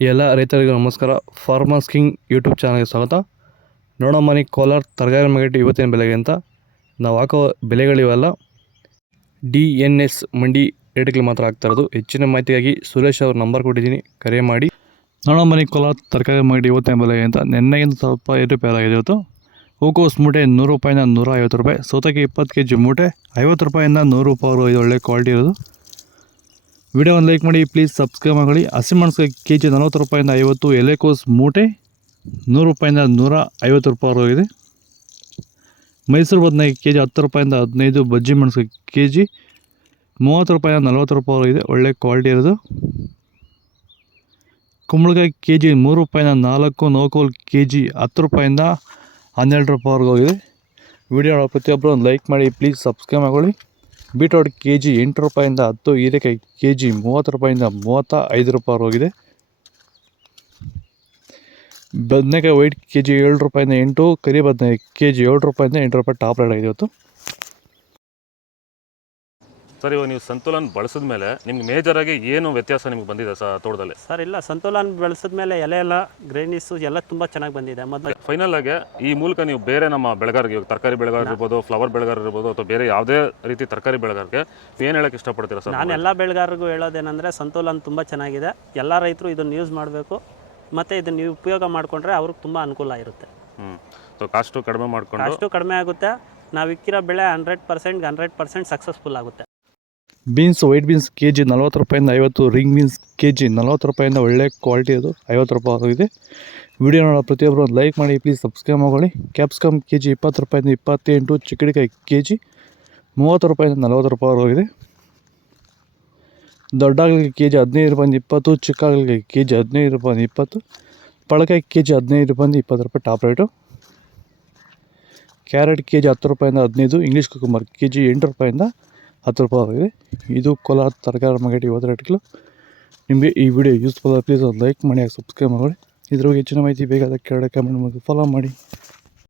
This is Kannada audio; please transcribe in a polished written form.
ಎಲ್ಲ ರೈತರಿಗೂ ನಮಸ್ಕಾರ. ಫಾರ್ಮರ್ಸ್ ಕಿಂಗ್ ಯೂಟ್ಯೂಬ್ ಚಾನಲ್ಗೆ ಸ್ವಾಗತ. ನೋಡೋ ಮನೆ ಕೋಲಾರ ತರಕಾರಿ ಮಾರ್ಕೆಟ್ ಇವತ್ತಿನ ಬೆಲೆಗೆ ಅಂತ ನಾವು ಹಾಕೋ ಬೆಲೆಗಳಿವೆಲ್ಲ DNS ಮಂಡಿ ರೇಟ್ಗಳು ಮಾತ್ರ ಆಗ್ತಾ ಇರೋದು. ಹೆಚ್ಚಿನ ಮಾಹಿತಿಗಾಗಿ ಸುರೇಶ್ ಅವ್ರ ನಂಬರ್ ಕೊಟ್ಟಿದ್ದೀನಿ, ಕರೆ ಮಾಡಿ. ನೋಡೋ ಮನೆ ಕೋಲಾರ ತರಕಾರಿ ಮಾರ್ಕೆಟ್ ಇವತ್ತಿನ ಬೆಲೆಗೆ ಅಂತ ನೆನ್ನೆಗಿಂತ ಸ್ವಲ್ಪ ಏರುಪೇರಾಗಿದೆ. ಇವತ್ತು ಹೂಕೋಸು ಮೂಟೆ 100 ರೂಪಾಯಿಂದ 150 ರೂಪಾಯಿ, ಸೌತೆಕಾಯಿ 20 kg ಮೂಟೆ 50 ರೂಪಾಯಿಂದ 100 ರೂಪಾಯಿ. ಇದು ಒಳ್ಳೆ ಕ್ವಾಲಿಟಿ ಇರೋದು. ವಿಡಿಯೋ ಒಂದು ಲೈಕ್ ಮಾಡಿ, ಪ್ಲೀಸ್ ಸಬ್ಸ್ಕ್ರೈಬ್ ಮಾಡಿ. ಹಸಿಮೆಣಸಿನಕಾಯಿ ಕೆಜಿ 40 ರೂಪಾಯಿಂದ 50, ಎಲೆಕೋಸು ಮೂಟೆ 100 ರೂಪಾಯಿಂದ 150 ರೂಪಾಯಿವರೆಗಿದೆ. ಮೈಸೂರು ಬದನೆಕಾಯಿ ಕೆಜಿ 10 ರೂಪಾಯಿಂದ 15, ಬಜ್ಜಿ ಮೆಣಸಿನಕಾಯಿ ಕೆಜಿ 30 ರೂಪಾಯಿಂದ 40 ರೂಪಾಯಿವರೆಗಿದೆ, ಒಳ್ಳೆ ಕ್ವಾಲಿಟಿ ಇರೋದು. ಕುಂಬಳಕಾಯಿ ಕೆಜಿ 3 ರೂಪಾಯಿಂದ 4, ನೋಕೋಲ್ ಕೆಜಿ 10 ರೂಪಾಯಿಂದ 12 ರೂಪಾಯಿವರೆಗೂ ಹೋಗಿದೆ. ವಿಡಿಯೋ ಪ್ರತಿಯೊಬ್ಬರು ಒಂದು ಲೈಕ್ ಮಾಡಿ, ಪ್ಲೀಸ್ ಸಬ್ಸ್ಕ್ರೈಬ್ ಮಾಡಿ. ಬೀಟ್ರೋಟ್ ಕೆಜಿ 8 ರೂಪಾಯಿಂದ 10, ಹೀರೆಕಾಯಿ ಕೆಜಿ 30 ರೂಪಾಯಿಂದ 35 ರೂಪಾಯಿ ಹೋಗಿದೆ. ಬದನೆಕಾಯಿ ವೈಟ್ ಕೆಜಿ 7 ರೂಪಾಯಿಂದ 8, ಕರಿ ಬದನೆಕಾಯಿ ಕೆಜಿ 7 ರೂಪಾಯಿಂದ 8 ರೂಪಾಯಿ ಟಾಪ್ ರೇಟ್ ಆಗಿದೆ ಇವತ್ತು. ಸರ್, ಇವಾಗ ನೀವು ಸಂತುಲನ್ ಬಳಸಿದ ಮೇಲೆ ನಿಮ್ಗೆ ಮೇಜರಾಗಿ ಏನು ವ್ಯತ್ಯಾಸ ನಿಮ್ಗೆ ಬಂದಿದೆ ಸರ್ ತೋಟದಲ್ಲಿ? ಸರ್ ಇಲ್ಲ, ಸಂತುಲನ್ ಬೆಳೆಸಿದ ಮೇಲೆ ಎಲೆ ಎಲ್ಲ ಗ್ರೈನಿಸು ಎಲ್ಲ ತುಂಬ ಚೆನ್ನಾಗಿ ಬಂದಿದೆ. ಮೊದಲು ಫೈನಲ್ ಆಗಿ ಈ ಮೂಲಕ ನೀವು ಬೇರೆ ನಮ್ಮ ಬೆಳೆಗಾರರಿಗೆ, ತರಕಾರಿ ಬೆಳೆಗಾರ ಇರ್ಬೋದು, ಫ್ಲವರ್ ಬೆಳೆಗಾರ ಇರ್ಬೋದು, ಅಥವಾ ಬೇರೆ ಯಾವುದೇ ರೀತಿ ತರಕಾರಿ ಬೆಳೆಗಾರರಿಗೆ ಏನು ಹೇಳಕ್ಕೆ ಇಷ್ಟಪಡ್ತೀರಾ ಸರ್? ನಾನು ಎಲ್ಲ ಬೆಳೆಗಾರರಿಗೂ ಹೇಳೋದೇನೆಂದರೆ ಸಂತುಲನ್ ತುಂಬ ಚೆನ್ನಾಗಿದೆ. ಎಲ್ಲ ರೈತರು ಇದನ್ನು ಯೂಸ್ ಮಾಡಬೇಕು, ಮತ್ತು ಇದನ್ನು ನೀವು ಉಪಯೋಗ ಮಾಡಿಕೊಂಡ್ರೆ ಅವ್ರಿಗೆ ತುಂಬ ಅನುಕೂಲ ಇರುತ್ತೆ. ಸೊ ಕಾಸ್ಟು ಕಡಿಮೆ ಮಾಡಿಕೊಂಡು ಅಷ್ಟು ಕಡಿಮೆ ಆಗುತ್ತೆ. ನಾವು ಇಕ್ಕಿರೋ ಬೆಳೆ 100% ಸಕ್ಸಸ್ಫುಲ್ ಆಗುತ್ತೆ. ಬೀನ್ಸ್ ವೈಟ್ ಬೀನ್ಸ್ ಕೆಜಿ 40 ರೂಪಾಯಿಂದ 50, ರಿಂಗ್ ಬೀನ್ಸ್ ಕೆಜಿ 40 ರೂಪಾಯಿಂದ ಒಳ್ಳೆ ಕ್ವಾಲಿಟಿ ಅದು 50 ರೂಪಾಯಿ ಆಗಿದೆ. ವಿಡಿಯೋ ನೋಡೋ ಪ್ರತಿಯೊಬ್ಬರು ಒಂದು ಲೈಕ್ ಮಾಡಿ, ಪ್ಲೀಸ್ ಸಬ್ಸ್ಕ್ರೈಬ್ ಮಾಡಿ. ಕ್ಯಾಪ್ಸಿಕಮ್ ಕೆಜಿ 20 ರೂಪಾಯಿಂದ 28, ಚಿಕ್ಕಡಿಕಾಯಿ ಕೆಜಿ 30 ರೂಪಾಯಿಂದ 40 ರೂಪಾಯಿ ಹೋಗಿದೆ. ದೊಡ್ಡಾಗಲಿಗೆ ಕೆಜಿ 15 ರೂಪಾಯಿಂದ 20, ಚಿಕ್ಕಾಗಲಿಗೆ ಕೆಜಿ 15 ರೂಪಾಯಿಂದ 20, ಪಳಕಾಯಿ ಕೆಜಿ 15 ರೂಪಾಯಿಂದ 20 ರೂಪಾಯಿ ಟಾಪ್ ರೇಟು. ಕ್ಯಾರೆಟ್ ಕೆಜಿ 10 ರೂಪಾಯಿಂದ 15, ಇಂಗ್ಲೀಷ್ ಕುಕುಂಬರ್ ಕೆಜಿ 8 ರೂಪಾಯಿಂದ 10 ರೂಪಾಯಿ ಆಗಿದೆ. ಇದು ಕೋಲಾರ ತರಕಾರಿ ಮಾರ್ಕೆಟ್ ಇವತ್ತು ರೇಟ್ಗಳು. ನಿಮಗೆ ಈ ವಿಡಿಯೋ ಯೂಸ್ಫುಲ್, ಪ್ಲೀಸ್ ಒಂದು ಲೈಕ್ ಮಾಡಿ, ಸಬ್ಸ್ಕ್ರೈಬ್ ಮಾಡಿ. ಇದ್ರ ಬಗ್ಗೆ ಹೆಚ್ಚಿನ ಮಾಹಿತಿ ಬೇಕಾದ ಕೆಳಗಡೆ ಕಮೆಂಟ್ ಮಾಡಿ, ಫಾಲೋ ಮಾಡಿ.